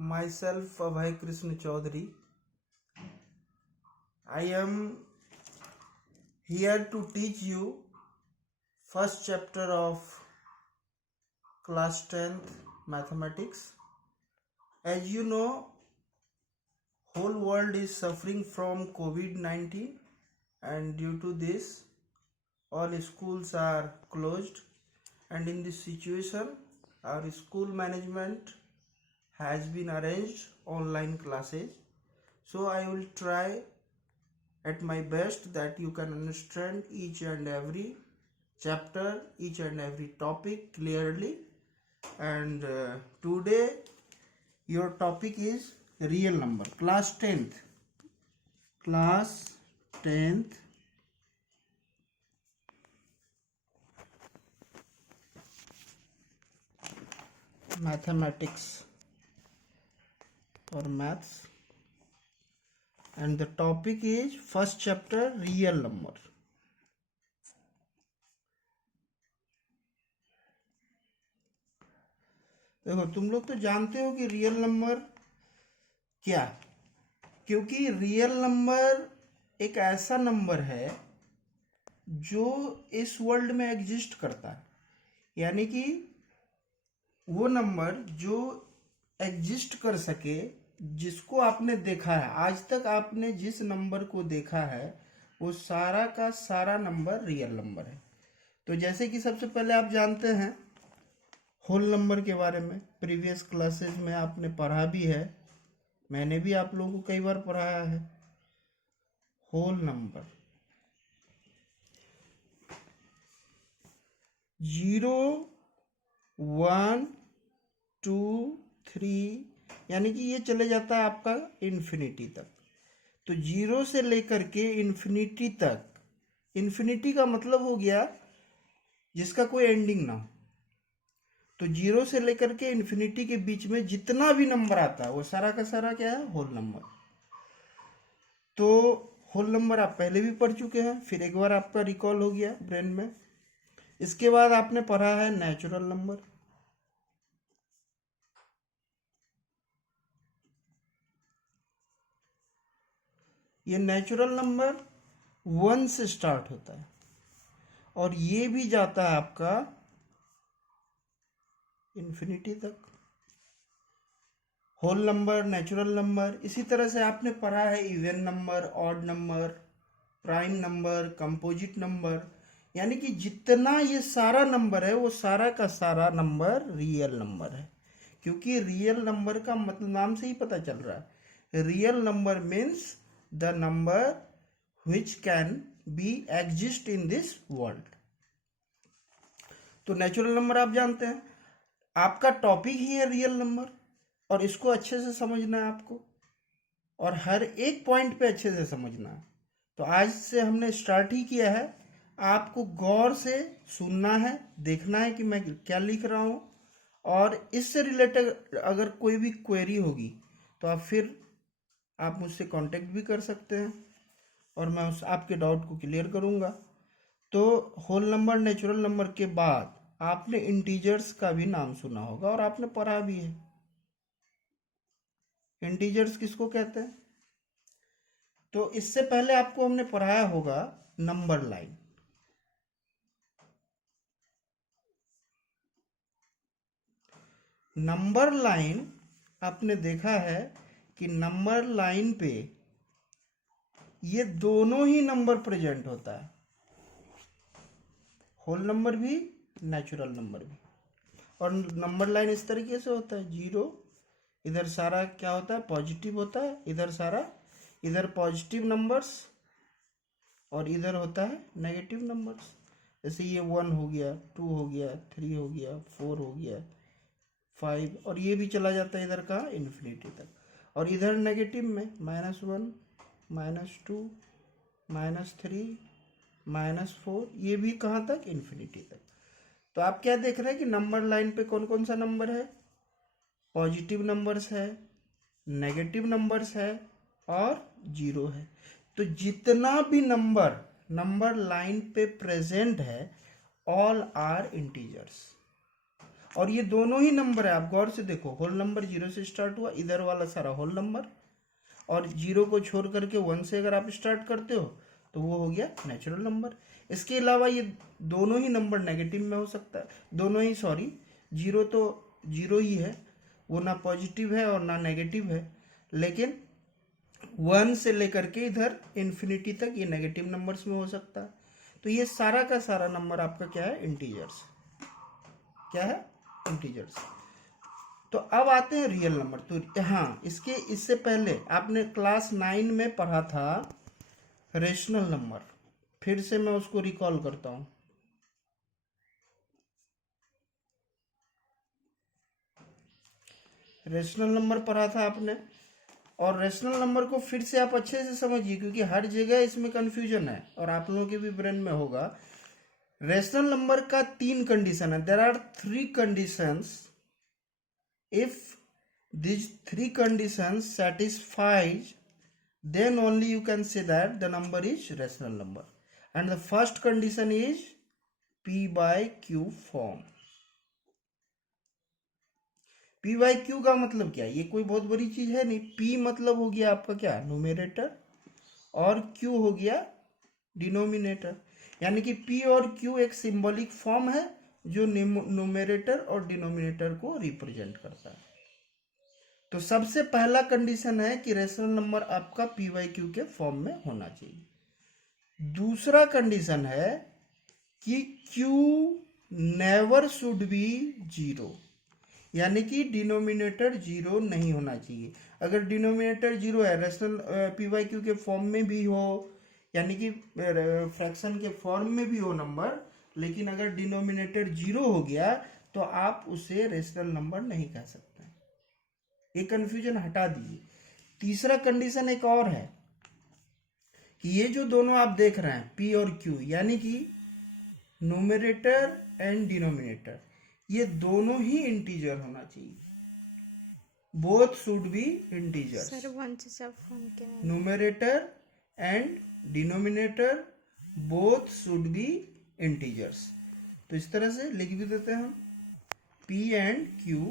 Myself Abhay Krishna Chaudhary. I am here to teach you first chapter of class 10th mathematics. As you know, whole world is suffering from COVID-19, and due to this all schools are closed, and in this situation our school management has been arranged online classes. So I will try at my best that you can understand each and every chapter, each and every topic clearly. And today your topic is real number, class 10th mathematics or maths, and the topic is first chapter real number. देखो, तुम लोग तो जानते हो कि real number क्या, क्योंकि real number एक ऐसा नंबर है जो इस वर्ल्ड में एग्जिस्ट करता है, यानी कि वो नंबर जो एग्जिस्ट कर सके, जिसको आपने देखा है, आज तक आपने जिस नंबर को देखा है वो सारा का सारा नंबर रियल नंबर है। तो जैसे कि सबसे पहले आप जानते हैं होल नंबर के बारे में, प्रीवियस क्लासेस में आपने पढ़ा भी है, मैंने भी आप लोगों को कई बार पढ़ाया है। होल नंबर 0, 1, 2, 3, यानी कि ये चले जाता है आपका इन्फिनिटी तक। तो 0 से लेकर के इन्फिनिटी तक, इन्फिनिटी का मतलब हो गया जिसका कोई एंडिंग ना हो। तो 0 से लेकर के इन्फिनिटी के बीच में जितना भी नंबर आता है वो सारा का सारा क्या है, होल नंबर। तो होल नंबर आप पहले भी पढ़ चुके हैं, फिर एक बार आपका रिकॉल हो गया ब्रेन में। इसके बाद आपने पढ़ा है नेचुरल नंबर। ये नेचुरल नंबर 1 से स्टार्ट होता है और ये भी जाता है आपका इन्फिनिटी तक। होल नंबर, नेचुरल नंबर, इसी तरह से आपने पढ़ा है even number, odd number, prime number, composite number, यानी कि जितना ये सारा नंबर है वो सारा का सारा नंबर रियल नंबर है। क्योंकि रियल नंबर का मतलब नाम से ही पता चल रहा है, real number means the number which can be exist in this world। तो नेचुरल नंबर आप जानते हैं, आपका टॉपिक ही है रियल नंबर, और इसको अच्छे से समझना है आपको, और हर एक पॉइंट पे अच्छे से समझना है। तो आज से हमने स्टार्ट ही किया है, आपको गौर से सुनना है, देखना है कि मैं क्या लिख रहा हूँ, और इससे रिलेटेड अगर कोई भी क्वेरी होगी तो आप फिर आप मुझसे कांटेक्ट भी कर सकते हैं और मैं उस आपके डाउट को क्लियर करूँगा। तो होल नंबर, नेचुरल नंबर के बाद आपने इंटीजर्स का भी नाम सुना होगा और आपने पढ़ा भी है। इंटीजर्स किसको कहते हैं? तो इससे पहले आपको हमने पढ़ाया होगा नंबर लाइन। नंबर लाइन आपने देखा है कि नंबर लाइन पे ये दोनों ही नंबर प्रेजेंट होता है, होल नंबर भी, नेचुरल नंबर भी। और नंबर लाइन इस तरीके से होता है, 0, इधर सारा क्या होता है, पॉजिटिव होता है, इधर सारा, इधर पॉजिटिव नंबर्स और इधर होता है नेगेटिव नंबर्स। जैसे ये 1 हो गया, 2 हो गया, 3 हो गया, 4 हो गया, 5, और ये भी चला जाता है इधर का इन्फिनिटी तक। और इधर नेगेटिव में -1, -2, -3, -4, ये भी कहाँ तक, इन्फिनिटी तक। तो आप क्या देख रहे हैं कि नंबर लाइन पे कौन कौन सा नंबर है, पॉजिटिव नंबर्स है, नेगेटिव नंबर्स है और 0 है। तो जितना भी नंबर लाइन पे प्रेजेंट है, ऑल आर इंटीजर्स। और ये दोनों ही नंबर है, आप गौर से देखो, होल नंबर 0 से स्टार्ट हुआ, इधर वाला सारा होल नंबर, और 0 को छोड़ करके 1 से अगर आप स्टार्ट करते हो तो वो हो गया नेचुरल नंबर। इसके अलावा ये दोनों ही नंबर नेगेटिव में हो सकता है, दोनों ही, सॉरी, 0 तो 0 ही है, वो ना पॉजिटिव है और ना नेगेटिव है, लेकिन 1 से लेकर के इधर इन्फिनिटी तक ये नेगेटिव नंबर्स में हो सकता है। तो ये सारा का सारा नंबर आपका क्या है, इंटीजर्स, क्या है, इंटीजर्स। तो अब आते हैं रियल नंबर। तो हाँ, इससे पहले आपने क्लास 9 में पढ़ा था रेशनल नंबर, फिर से मैं उसको रिकॉल करता हूं। रेशनल नंबर पढ़ा था आपने, और रेशनल नंबर को फिर से आप अच्छे से समझिए, क्योंकि हर जगह इसमें कंफ्यूजन है और आप लोगों के भी ब्रेन में होगा। रेशनल नंबर का 3 कंडीशन है, there are 3 conditions. If these 3 conditions satisfied, then only you can say that the number is rational number. And the first condition is P by Q form. P by Q का मतलब क्या है? ये कोई बहुत बड़ी चीज है नहीं। P मतलब हो गया आपका क्या, न्यूमेरेटर, और Q हो गया डिनोमिनेटर। यानी कि P और Q एक सिंबॉलिक फॉर्म है जो न्यूमेरेटर और डिनोमिनेटर को रिप्रेजेंट करता है। तो सबसे पहला कंडीशन है कि रेशनल नंबर आपका पी वाई क्यू के फॉर्म में होना चाहिए। दूसरा कंडीशन है कि क्यू नेवर शुड बी 0, यानी कि डिनोमिनेटर 0 नहीं होना चाहिए। अगर डिनोमिनेटर 0 है, रेशनल पी वाई क्यू के फॉर्म में भी हो, यानी कि फ्रैक्शन के फॉर्म में भी हो नंबर, लेकिन अगर डिनोमिनेटर 0 हो गया तो आप उसे रेशनल नंबर नहीं कह सकते। ये कंफ्यूजन हटा दीजिए। तीसरा कंडीशन एक और है कि ये जो दोनों आप देख रहे हैं P और Q, यानी कि न्यूमेरेटर एंड डिनोमिनेटर, ये दोनों ही इंटीजर होना चाहिए। Both should be integers. Numerator and denominator both should be integers. तो इस तरह से लिख भी देते हैं हम, P एंड Q